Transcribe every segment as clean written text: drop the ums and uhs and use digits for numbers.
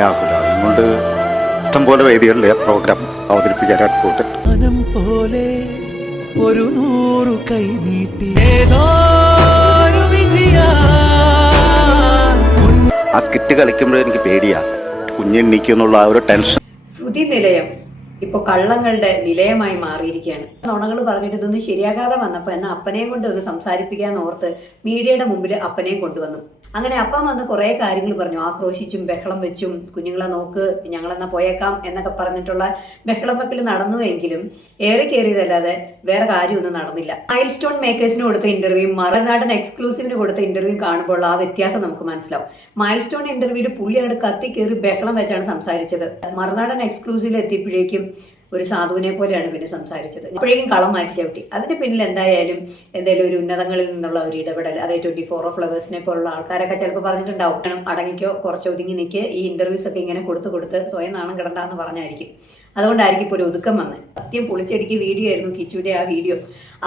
രാഹുൽ അതുകൊണ്ട് ഇഷ്ടംപോലെ വേദികളിൽ പ്രോഗ്രാം അവതരിപ്പിക്കാനായിട്ട് പോയിട്ട് പോലെ ഒരു 100 കൈ നീട്ടി ആ സ്കിറ്റ് കളിക്കുമ്പോഴേ എനിക്ക് പേടിയാ കുഞ്ഞെണ്ണിക്കുന്നുള്ള ആ ഒരു ടെൻഷൻ. ശ്രുതി നിലയം ഇപ്പോൾ കള്ളങ്ങളുടെ നിലയമായി മാറിയിരിക്കുകയാണ്. നുണകൾ പറഞ്ഞിട്ട് ഇതൊന്നും ശരിയാകാതെ വന്നപ്പോൾ എന്നാൽ അപ്പനെയും കൊണ്ട് ഒന്ന് സംസാരിപ്പിക്കാന്ന് ഓർത്ത് മീഡിയയുടെ മുമ്പിൽ അപ്പനെയും കൊണ്ടുവന്നു. അങ്ങനെ അപ്പം വന്ന് കുറേ കാര്യങ്ങൾ പറഞ്ഞു, ആക്രോശിച്ചും ബഹളം വെച്ചും കുഞ്ഞുങ്ങളെ നോക്ക് ഞങ്ങളെന്നാ പോയേക്കാം എന്നൊക്കെ പറഞ്ഞിട്ടുള്ള ബഹളം വെക്കൽ നടന്നു. എങ്കിലും ഏറെ കയറിയതല്ലാതെ വേറെ കാര്യമൊന്നും നടന്നില്ല. മൈൽ സ്റ്റോൺ മേക്കേഴ്സിന് കൊടുത്ത ഇന്റർവ്യൂ മറുനാടൻ എക്സ്ക്ലൂസീവിന് കൊടുത്ത ഇന്റർവ്യൂ കാണുമ്പോൾ ആ വ്യത്യാസം നമുക്ക് മനസ്സിലാവും. മൈൽ സ്റ്റോൺ ഇന്റർവ്യൂവിൽ പുള്ളി അങ്ങോട്ട് കത്തി കയറി ബഹളം വെച്ചാണ് സംസാരിച്ചത്. മറുനാടൻ എക്സ്ക്ലൂസീവിൽ എത്തിയപ്പോഴേക്കും ഒരു സാധുവിനെ പോലെയാണ് പിന്നെ സംസാരിച്ചത്. അപ്പോഴേക്കും കളം മാറ്റി ചവിട്ടി. അതിന് പിന്നിൽ എന്തായാലും ഒരു ഉന്നതങ്ങളിൽ നിന്നുള്ള ഒരു ഇടപെടൽ, അതായത് 24 ഫ്ലവേഴ്സിനെ പോലുള്ള ആൾക്കാരൊക്കെ ചിലപ്പോൾ പറഞ്ഞിട്ടുണ്ടാവും, അടങ്ങിക്കോ, കുറച്ച് ഒതുങ്ങി നിൽക്ക്, ഈ ഇന്റർവ്യൂസ് ഒക്കെ ഇങ്ങനെ കൊടുത്ത് സ്വയം നാണം കിടണ്ടെന്ന് പറഞ്ഞായിരിക്കും. അതുകൊണ്ടായിരിക്കും ഇപ്പോൾ ഒരു ഒതുക്കം വന്നത്. സത്യം പൊളിച്ചടിക്ക് വീഡിയോ ആയിരുന്നു കിച്ചുവിൻ്റെ ആ വീഡിയോ.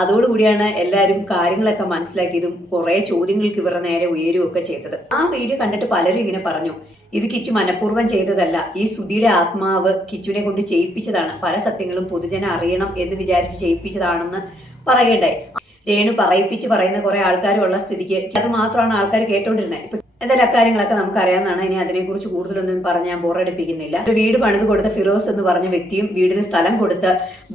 അതോടുകൂടിയാണ് എല്ലാവരും കാര്യങ്ങളൊക്കെ മനസ്സിലാക്കിയതും കുറേ ചോദ്യങ്ങൾക്ക് ഇവരുടെ നേരെ ഉയരുകയൊക്കെ ചെയ്തത്. ആ വീഡിയോ കണ്ടിട്ട് പലരും ഇങ്ങനെ പറഞ്ഞു, ഇത് കിച്ചു മനഃപൂർവ്വം ചെയ്തതല്ല, ഈ ശ്രുതിയുടെ ആത്മാവ് കിച്ചുവിനെ കൊണ്ട് ചെയ്യിപ്പിച്ചതാണ്, പല സത്യങ്ങളും പൊതുജനം അറിയണം എന്ന് വിചാരിച്ച് ചെയ്യിപ്പിച്ചതാണെന്ന് പറയണ്ടായി. രേണു പറയുന്ന കുറെ ആൾക്കാരുള്ള സ്ഥിതിക്ക് അത് മാത്രമാണ് ആൾക്കാർ കേട്ടോണ്ടിരുന്നത്. ഇപ്പൊ എന്തായാലും അക്കാര്യങ്ങളൊക്കെ നമുക്ക് അറിയാവുന്നതാണ്. ഇനി അതിനെക്കുറിച്ച് കൂടുതലൊന്നും പറഞ്ഞ് ഞാൻ ബോറടിപ്പിക്കുന്നില്ല. ഒരു വീട് പണിത് കൊടുത്ത ഫിറോസ് എന്ന് പറഞ്ഞ വ്യക്തിയും വീടിന് സ്ഥലം കൊടുത്ത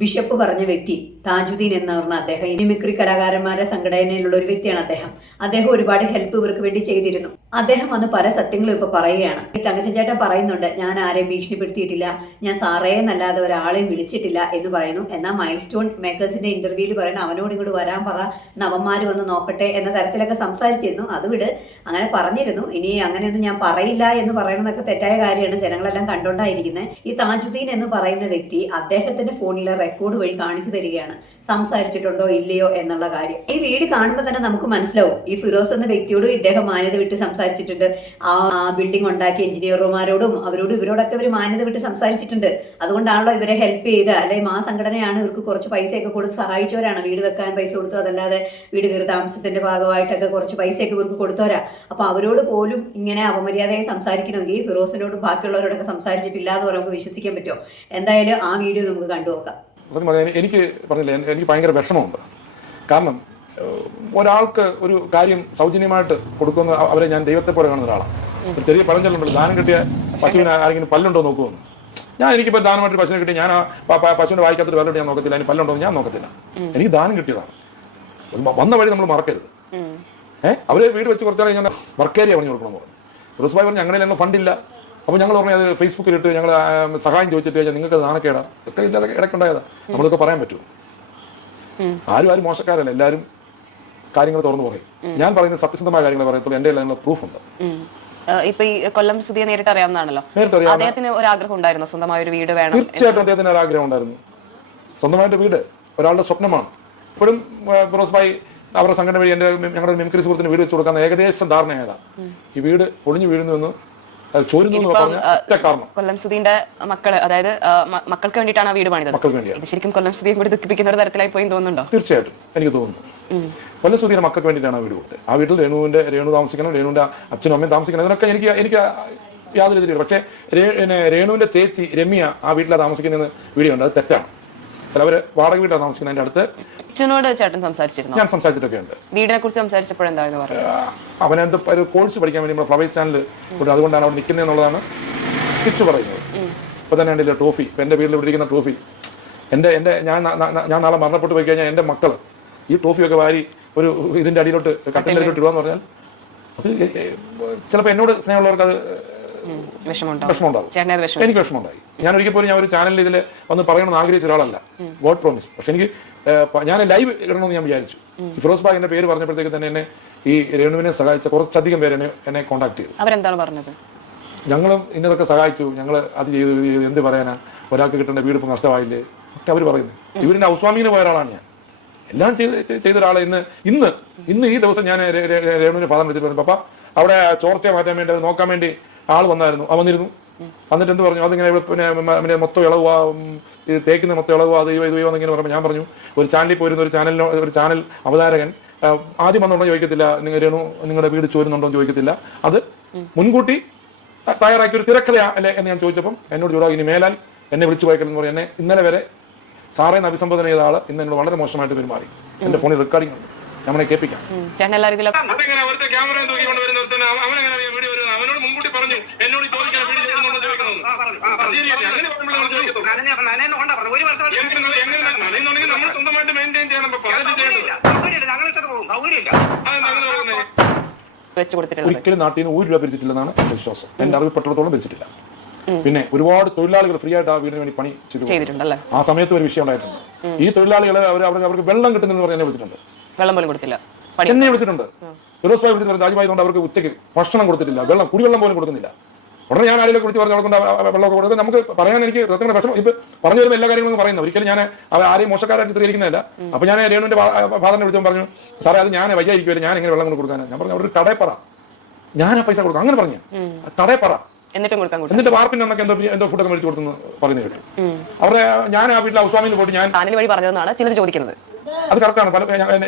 ബിഷപ്പ് പറഞ്ഞ വ്യക്തി താജുദ്ദീൻ എന്ന് പറഞ്ഞ അദ്ദേഹം മിമിക്രി കലാകാരന്മാരുടെ സംഘടനയിലുള്ള ഒരു വ്യക്തിയാണ്. അദ്ദേഹം ഒരുപാട് ഹെൽപ്പ് ഇവർക്ക് വേണ്ടി ചെയ്തിരുന്നു. അദ്ദേഹം വന്ന് പല സത്യങ്ങളും ഇപ്പൊ പറയുകയാണ്. ഈ തങ്കച്ചേട്ടൻ പറയുന്നുണ്ട്, ഞാൻ ആരെയും ഭീഷണിപ്പെടുത്തിയിട്ടില്ല, ഞാൻ സാറേ എന്നല്ലാതെ ഒരാളെയും വിളിച്ചിട്ടില്ല എന്ന് പറയുന്നു. എന്നാൽ മൈൽ സ്റ്റോൺ മേക്കേഴ്സിന്റെ ഇന്റർവ്യൂവിൽ പറയുന്ന അവനോട് ഇങ്ങോട്ട് വരാൻ പറ, നവന്മാര് വന്ന് നോക്കട്ടെ എന്ന തരത്തിലൊക്കെ സംസാരിച്ചിരുന്നു. അത് വിട്, അങ്ങനെ പറഞ്ഞിരുന്നു. ഇനി അങ്ങനെയൊന്നും ഞാൻ പറയില്ല എന്ന് പറയണമെന്നൊക്കെ തെറ്റായ കാര്യമാണ്, ജനങ്ങളെല്ലാം കണ്ടോണ്ടായിരിക്കുന്നത്. ഈ താജുദ്ദീൻ എന്ന് പറയുന്ന വ്യക്തി അദ്ദേഹത്തിന്റെ ഫോണിലെ റെക്കോർഡ് വഴി കാണിച്ചു തരികയാണ് സംസാരിച്ചിട്ടുണ്ടോ ഇല്ലയോ എന്നുള്ള കാര്യം. ഈ വീഡിയോ കാണുമ്പോൾ തന്നെ നമുക്ക് മനസ്സിലാവും, ഈ ഫിറോസ് എന്ന വ്യക്തിയോടും ഇദ്ദേഹം മാന്യത വിട്ട് സംസാരിച്ചിട്ടുണ്ട്. ആ ബിൽഡിംഗ് ഉണ്ടാക്കിയ എഞ്ചിനീയർമാരോടും ഇവരോടൊക്കെ ഇവർ മാന്യത വിട്ട് സംസാരിച്ചിട്ടുണ്ട്. അതുകൊണ്ടാണല്ലോ ഇവരെ ഹെൽപ്പ് ചെയ്ത്, അല്ലെങ്കിൽ ആ സംഘടനയാണ് ഇവർക്ക് കുറച്ച് പൈസയൊക്കെ കൊടുത്ത് സഹായിച്ചവരാണ്. വീട് വെക്കാൻ പൈസ കൊടുത്തു, അതല്ലാതെ വീട് കയറി താമസത്തിന്റെ ഭാഗമായിട്ടൊക്കെ കുറച്ച് പൈസയൊക്കെ ഇവർക്ക് കൊടുത്തവരാ. അപ്പൊ അവരോട് പോലും ഇങ്ങനെ അപമര്യാദയായി സംസാരിക്കണമെങ്കിൽ ഫിറോസിനോടും ബാക്കിയുള്ളവരോടൊക്കെ സംസാരിച്ചിട്ടില്ല എന്ന് നമുക്ക് വിശ്വസിക്കാൻ പറ്റുമോ? എന്തായാലും ആ വീഡിയോ നമുക്ക് കണ്ടുനോക്കാം. എനിക്ക് പറഞ്ഞില്ല, എനിക്ക് ഭയങ്കര വിഷമമുണ്ട്. കാരണം ഒരാൾക്ക് ഒരു കാര്യം സൗജന്യമായിട്ട് കൊടുക്കുന്ന അവരെ ഞാൻ ദൈവത്തെ പോലെ കാണുന്ന ഒരാളാണ്. ചെറിയ പഴഞ്ചൊല്ലുണ്ടല്ലോ, ദാനം കിട്ടിയ പശുവിന് ആരെങ്കിലും പല്ലുണ്ടോ നോക്കുമെന്ന്. എനിക്കിപ്പോൾ ദാനമായിട്ട് പശുവിനെ കിട്ടി, ഞാൻ പശുവിന്റെ വായിക്കാത്തൊരു പല്ലുണ്ട് ഞാൻ നോക്കത്തില്ല, അതിന് പല്ലുണ്ടോ ഞാൻ നോക്കത്തില്ല. എനിക്ക് ദാനം കിട്ടിയതാണ്. വന്ന വഴി നമ്മൾ മറക്കരുത്. അവര് വീട് വെച്ച് കുറച്ചാൽ ഞാൻ വർക്കേരിയ പറഞ്ഞു കൊടുക്കണം പറഞ്ഞു. ഫിറോസ് ഭായി പറഞ്ഞു ഞങ്ങളെല്ലാം ഫണ്ടില്ല. അപ്പോൾ ഞങ്ങൾ പറഞ്ഞു അത് ഫേസ്ബുക്കിൽ ഇട്ട് ഞങ്ങൾ സഹായം ചോദിച്ചിട്ട് കഴിഞ്ഞാൽ നിങ്ങൾക്ക് നാണക്കേടാ, ഒക്കെ ഇല്ലാതെ ഇടയ്ക്കുണ്ടായതാ. നമ്മളിതൊക്കെ പറയാൻ പറ്റുമോ? ആരും മോശക്കാരല്ല, എല്ലാവരും കാര്യങ്ങൾ തുറന്നു പറയും. ഞാൻ പറയുന്നത് സത്യസന്ധമായ കാര്യങ്ങൾ പറയത്തുള്ളൂ. എന്റെ എല്ലാം പ്രൂഫ് ഉണ്ട്. ഇപ്പൊ ഈ കൊല്ലം സുധിയെ നേരിട്ട് അറിയാവുന്നതാണല്ലോ. അദ്ദേഹത്തിന് ഒരു ആഗ്രഹം ഉണ്ടായിരുന്നു, സ്വന്തമായ ഒരു വീട് വേണം. തീർച്ചയായിട്ടും അദ്ദേഹത്തിന് ഒരു ആഗ്രഹം ഉണ്ടായിരുന്നു. സ്വന്തമായിട്ട് വീട് ഒരാളുടെ സ്വപ്നമാണ്. ഇപ്പോഴും ഫിറോസ് ഭായി അവരുടെ സംഘടന വഴി ഞങ്ങളുടെ മിമിക്രി സുഹൃത്തിന് വീട് വെച്ച് കൊടുക്കാൻ ഏകദേശം ധാരണയായതാണ്. ഈ വീട് പൊളിഞ്ഞു വീഴുന്നു കൊല്ലം സുധീന്റെ മക്കള്, അതായത് മക്കൾക്ക് വേണ്ടിയിട്ടാണ് ആ വീട് പണിതത്. ഇത് ശരിക്കും കൊല്ലം സുധിയെ കൂടി ദുഃഖിപ്പിക്കുന്ന ഒരു തരത്തിലായി പോയി തോന്നുന്നുണ്ടോ? തീർച്ചയായിട്ടും എനിക്ക് തോന്നുന്നു. കൊല്ലം സുധീന്റെ മക്കൾക്ക് വേണ്ടിയിട്ടാണ് ആ വീട് കൊടുത്തത്. ആ വീട്ടിൽ രേണു താമസിക്കണം, രേണുവിന്റെ അച്ഛനും അമ്മയും താമസിക്കണം. ഇതിനൊക്കെ എനിക്ക് യാതൊരു ഇതില്ല. പക്ഷേ രേണുവിന്റെ ചേച്ചി രമ്യ ആ വീട്ടിലാണ് താമസിക്കുന്നതെന്ന് വീഡിയോ ഉണ്ട്. അത് തെറ്റാണ്. അവര് വാടക വീട്ടിലാണ് താമസിക്കുന്നത്. അതിന്റെ അടുത്ത് അച്ഛനോട് ചേട്ടൻ സംസാരിച്ചിരുന്നു. ഞാൻ സംസാരിച്ചിട്ടൊക്കെ ഉണ്ട്. വീടിനെ കുറിച്ച് സംസാരിച്ചപ്പോഴെന്തായിരുന്നു പറയുന്നത്? അവനെന്ത് ഒരു കോഴ്സ് പഠിക്കാൻ വേണ്ടി നമ്മുടെ ഫ്ലവേഴ്സ് ചാനൽ അതുകൊണ്ടാണ് അവിടെ നിൽക്കുന്നത് എന്നുള്ളതാണ് കിച്ചു പറയുന്നത്. ഇപ്പൊ തന്നെ ഉണ്ടല്ലോ ട്രോഫി, ഇപ്പൊ എന്റെ വീട്ടിൽ ഇരിക്കുന്ന ട്രോഫി, ഞാൻ നാളെ മരണപ്പെട്ടു പോയി കഴിഞ്ഞാൽ എന്റെ മക്കള് ഈ ട്രോഫിയൊക്കെ വാരി ഒരു ഇതിന്റെ അടിയിലോട്ട് കട്ടിന്റെ അടിയിലോട്ട് ഇടുവാന്ന് പറഞ്ഞാൽ അത് ചിലപ്പോൾ എന്നോട് സ്നേഹമുള്ളവർക്ക് അത് വിഷമമുണ്ടാകും. എനിക്ക് വിഷമമുണ്ടായി. ഞാൻ ഒരിക്കൽ പോലും ഞാൻ ഒരു ചാനലിൽ ഇതിൽ വന്ന് പറയണമെന്ന് ആഗ്രഹിച്ച ഒരാളല്ല, ഗോഡ് പ്രോമിസ്. പക്ഷെ എനിക്ക് ഞാൻ ലൈവ് ഇടണമെന്ന് ഞാൻ വിചാരിച്ചു. ഫിറോസ് ഭായ് എന്റെ പേര് പറഞ്ഞപ്പോഴത്തേക്ക് തന്നെ എന്നെ ഈ രേണുവിനെ സഹായിച്ച കുറച്ചധികം പേര് എന്നെ കോൺടാക്ട് ചെയ്തു. അവരെന്താണ് പറഞ്ഞത്? ഞങ്ങളും ഇന്നതൊക്കെ സഹായിച്ചു, ഞങ്ങൾ അത് ചെയ്തു, എന്ത് പറയാനാ, ഒരാൾക്ക് കിട്ടേണ്ട വീട് ഇപ്പം നഷ്ടമായില്ലേ ഒക്കെ അവർ പറയുന്നത്. ഇവരിന്റെ ഹൗസ്വാമിങ്ങിന് പോയ ഒരാളാണ് ഞാൻ. എല്ലാം ചെയ്ത ഒരാളെ ഇന്ന് ഈ ദിവസം ഞാൻ രേണുവിന്റെ ഫാദർ വിളിച്ചിട്ട് പറഞ്ഞു, പപ്പ അവിടെ ചോർച്ച മാറ്റാൻ വേണ്ടി നോക്കാൻ വേണ്ടി ആൾ വന്നിരുന്നു. എന്നിട്ട് എന്ത് പറഞ്ഞു, അതിങ്ങനെ പിന്നെ മൊത്തം ഇളവുക, തേക്കുന്ന മൊത്തം ഇളവുക, അത് ഇത് എന്നിങ്ങനെ പറയുമ്പോൾ ഞാൻ പറഞ്ഞു, ഒരു ചാനലിൽ പോയിരുന്ന ഒരു ചാനൽ അവതാരകൻ ആദ്യം വന്നുണ്ടോ ചോദിക്കത്തില്ല, രേണു നിങ്ങളുടെ വീട് ചോരുന്നുണ്ടോ എന്ന് ചോദിക്കത്തില്ല. അത് മുൻകൂട്ടി തയ്യാറാക്കിയ ഒരു തിരക്കഥയാ അല്ലേ എന്ന് ഞാൻ ചോദിച്ചപ്പം എന്നോട് ചോദിച്ചു ഇനി മേലാൽ എന്നെ വിളിച്ചു പോയക്കെന്ന് പറഞ്ഞ് എന്നെ ഇന്നലെ വരെ സാറേ എന്ന് അഭിസംബോധന ചെയ്ത ആള് ഇന്ന് എന്നോട് വളരെ മോശമായിട്ട് പെരുമാറി. എന്റെ ഫോണിൽ റെക്കോർഡിംഗ് ഉണ്ട്, നമ്മളെ കേൾപ്പിക്കാം. ചേട്ടൻ എല്ലാ രീതിയിലും അവനോട് മുൻകൂട്ടി പറഞ്ഞു എന്നോട് നമ്മൾ സ്വന്തമായിട്ട് മെയിൻറ്റെയിൻ ചെയ്യണം. ഒരിക്കലും നാട്ടിൽ നിന്ന് 1 രൂപ പിരിച്ചിട്ടില്ലെന്നാണ് എന്റെ വിശ്വാസം. എന്റെ അറിവിൽപ്പെട്ടിടത്തോളം പിരിച്ചിട്ടില്ല. പിന്നെ ഒരുപാട് തൊഴിലാളികൾ ഫ്രീ ആയിട്ട് ആ വീടിന് വേണ്ടി പണി ചെയ്തിട്ടുണ്ടല്ലേ? ആ സമയത്ത് ഒരു വിഷയം ഉണ്ടായിട്ടുണ്ട്. ഈ തൊഴിലാളികളെ അവർക്ക് വെള്ളം കിട്ടുന്നില്ലെന്ന് പറഞ്ഞ് എന്നെ വിളിച്ചിട്ടുണ്ട്. വെള്ളം പോലും കൊടുത്തില്ല, എന്നെ വിളിച്ചിട്ടുണ്ട്. ഫിറോസ് ഭായി വിളിച്ചിട്ടുണ്ട്. രാജ്യമായി കൊണ്ട് അവർക്ക് ഉച്ചയ്ക്ക് ഭക്ഷണം കൊടുത്തിട്ടില്ല, കുടിവെള്ളം പോലും കൊടുക്കുന്നില്ല. ഉടനെ ഞാൻ ആരെങ്കിലും വിളിച്ച് പറഞ്ഞ് കൊണ്ട് വെള്ളമൊക്കെ കൊടുക്കുക. നമുക്ക് പറയാൻ എനിക്ക് പ്രത്യേക വിഷമം. ഇപ്പൊ പറഞ്ഞു വരുമ്പോൾ എല്ലാ കാര്യങ്ങളും പറയുന്നത് ഒരിക്കലും ഞാൻ ആരെയും മോശക്കാരായിട്ട് ചിത്രീകരിക്കുന്നില്ല. അപ്പൊ ഞാൻ രേണുവിന്റെ ഫാദറിനെ വിളിച്ചപ്പോൾ പറഞ്ഞു, സാറേ അത് ഞാൻ വയ്യായിരിക്കും, ഞാൻ എങ്ങനെ വെള്ളം കൊണ്ട് കൊടുക്കാനാണ്. ഞാൻ പറഞ്ഞു, അവർക്ക് കടയിൽ പറ, ഞാൻ ആ പൈസ കൊടുക്കാം. അങ്ങനെ പറഞ്ഞു, കടയിൽ പറ, എന്നിട്ട് വാർപ്പിന്റെ എന്നൊക്കെ എന്തോ ഫുഡൊക്കെ മേടിച്ചു കൊടുത്തെന്ന് പറയുന്നത് കേട്ടു. അവരുടെ ഞാൻ ആ വീട്ടിൽ ഹൗസ്വാമിയിൽ പോയിട്ട് ഞാൻ വഴി പറഞ്ഞതെന്നാണ് ചിലർ ചോദിക്കുന്നത്. അത് കറക്റ്റാണ്.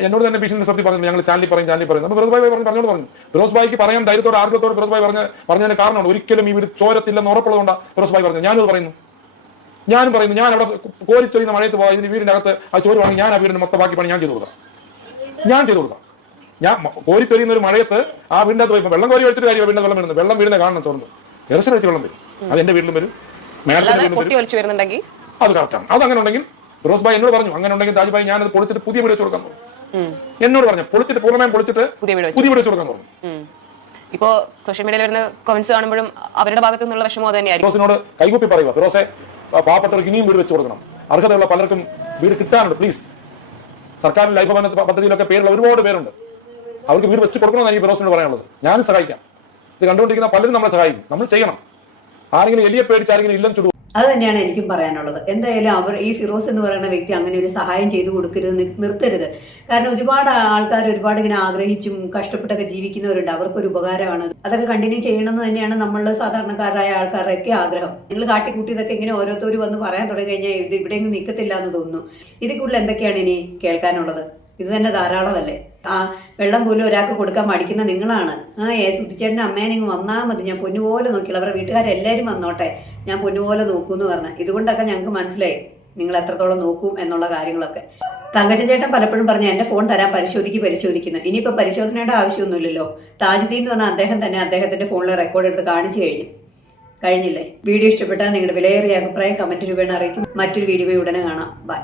എന്നോട് തന്നെ ഭീഷണി സത്യം പറഞ്ഞു, ഞങ്ങൾ ചാനലിൽ പറയും. അപ്പോൾ ഫിറോസ് ഭായി പറഞ്ഞോട് പറഞ്ഞു. ഫിറോസ് ഭായിക്ക് പറയാൻ ധൈര്യത്തോടെ ആർഗ്യത്തോടെ ഫിറോസ് ഭായി പറഞ്ഞതിന് കാരണമാണ് ഒരിക്കലും ഈ വീട് ചോരത്തില്ലെന്ന് ഉറപ്പുള്ളതുകൊണ്ടാണ് ഫിറോസ് ഭായി പറഞ്ഞത്. ഞാനും പറയുന്നു, ഞാൻ അവിടെ കോരിച്ചൊരിയുന്ന മഴയത്ത് പോയി ഇതിന് വീടിന്റെ അകത്ത് ആ ചോര വാങ്ങി ഞാൻ ആ വീടിന്റെ മൊത്തം ബാക്കി പണി ഞാൻ ചെയ്തു കൊടുക്കാം. ഞാൻ കോരിച്ചൊരിയുന്ന ഒരു മഴയത്ത് ആ വീടിന്റെ അകത്ത് പോയി വെള്ളം കോരി വെച്ചിട്ട് കാര്യം വീടിന്റെ വെള്ളം വീഴുന്നത്, വെള്ളം വീടിനെ കാണണം. ചോർന്ന് ഇറച്ചി വെച്ച് വെള്ളം വരും. അത് എന്റെ വീട്ടിലും വരും, മേളത്തിന്റെ വീട്ടിലും വരും. അത് കറക്റ്റാണ്. അത് അങ്ങനെ ഉണ്ടെങ്കിൽ ഫിറോസ് ഭായി എന്നോട് പറഞ്ഞു, അങ്ങനെ ഉണ്ടെങ്കിൽ താജ് ഭായി ഞാനത് പൊളിച്ചിട്ട് പുതിയ വീട് വെച്ച് കൊടുക്കാൻ പറഞ്ഞു. എന്നോട് പറഞ്ഞു, പൂർണ്ണമായും പൊളിച്ചിട്ട് പുതിയ വീട് വെച്ച് കൊടുക്കാൻ പറഞ്ഞു. ഇപ്പോ സോഷ്യൽ മീഡിയയിൽ വരുന്ന കമന്റ്സ് കാണുമ്പോഴും അവരുടെ ഭാഗത്തു നിന്നുള്ള വിഷമം അത് തന്നെയായിരിക്കും. ഫിറോസിനോട് കൈകൂപ്പി പറയുക, ഫിറോസെ പാവപ്പെട്ടവർക്ക് ഇനിയും വീട് വെച്ച് കൊടുക്കണം, അർഹതയുള്ള പലർക്കും വീട് കിട്ടാനുണ്ട്, പ്ലീസ്. സർക്കാർ ലൈഫ് ഭവന പദ്ധതിയിലൊക്കെ പേരുള്ള ഒരുപാട് പേരുണ്ട്, അവർക്ക് വീട് വെച്ച് കൊടുക്കണമെന്നാണ് ഈ ഫിറോസിനോട് പറയാനുള്ളത്. ഞാനും സഹായിക്കാം. ഇത് കണ്ടുകൊണ്ടിരിക്കുന്ന പലരും നമ്മളെ സഹായിക്കും, നമ്മൾ ചെയ്യണം. ആരെങ്കിലും എലിയെ പേടിച്ച് ആരെങ്കിലും ഇല്ലെന്ന് ചുടും. അത് തന്നെയാണ് എനിക്കും പറയാനുള്ളത്. എന്തായാലും ഈ ഫിറോസ് എന്ന് പറയുന്ന വ്യക്തി അങ്ങനെ ഒരു സഹായം ചെയ്തു കൊടുക്കരുത്, നിർത്തരുത്. കാരണം ഒരുപാട് ആൾക്കാർ ഒരുപാട് ഇങ്ങനെ ആഗ്രഹിച്ചും കഷ്ടപ്പെട്ടൊക്കെ ജീവിക്കുന്നവരുണ്ട്, അവർക്കൊരു ഉപകാരമാണ്. അതൊക്കെ കണ്ടിന്യൂ ചെയ്യണമെന്ന് തന്നെയാണ് നമ്മളുടെ സാധാരണക്കാരായ ആൾക്കാരുടെയൊക്കെ ആഗ്രഹം. നിങ്ങൾ കാട്ടിക്കൂട്ടിയതൊക്കെ ഇങ്ങനെ ഓരോരുത്തരും വന്ന് പറയാൻ തുടങ്ങി കഴിഞ്ഞാൽ ഇത് ഇവിടെയെങ്കിലും നിൽക്കത്തില്ല എന്ന് തോന്നുന്നു. ഇതിൽ കൂടുതൽ എന്തൊക്കെയാണ് ഇനി കേൾക്കാനുള്ളത്? ഇത് തന്നെ ധാരാളമല്ലേ. ആ വെള്ളം പോലും ഒരാൾക്ക് കൊടുക്കാൻ മടിക്കുന്ന നിങ്ങളാണ്. സുധിച്ചേട്ടൻ്റെ അമ്മേനെ ഇങ്ങ് വന്നാൽ മതി, ഞാൻ പൊന്നുപോലെ നോക്കിയുള്ളൂ, അവരുടെ വീട്ടുകാരെല്ലാവരും വന്നോട്ടെ, ഞാൻ പൊന്നുപോലെ നോക്കൂന്ന് പറഞ്ഞ്. ഇതുകൊണ്ടൊക്കെ ഞങ്ങൾക്ക് മനസ്സിലായി നിങ്ങൾ എത്രത്തോളം നോക്കും എന്നുള്ള കാര്യങ്ങളൊക്കെ. തങ്കച്ചൻ ചേട്ടൻ പലപ്പോഴും പറഞ്ഞു എൻ്റെ ഫോൺ തരാൻ പരിശോധിക്കുന്നു. ഇനിയിപ്പോൾ പരിശോധനയുടെ ആവശ്യമൊന്നുമില്ലല്ലോ. താജുദ്ദീൻ എന്ന് പറഞ്ഞാൽ അദ്ദേഹം തന്നെ അദ്ദേഹത്തിൻ്റെ ഫോണിൽ റെക്കോർഡ് എടുത്ത് കാണിച്ചു കഴിഞ്ഞില്ലേ? വീഡിയോ ഇഷ്ടപ്പെട്ടാൽ നിങ്ങളുടെ വിലയേറിയ അഭിപ്രായം കമന്റ് രൂപേണ അറിയിക്കും. മറ്റൊരു വീഡിയോ ഉടനെ കാണാം. ബൈ.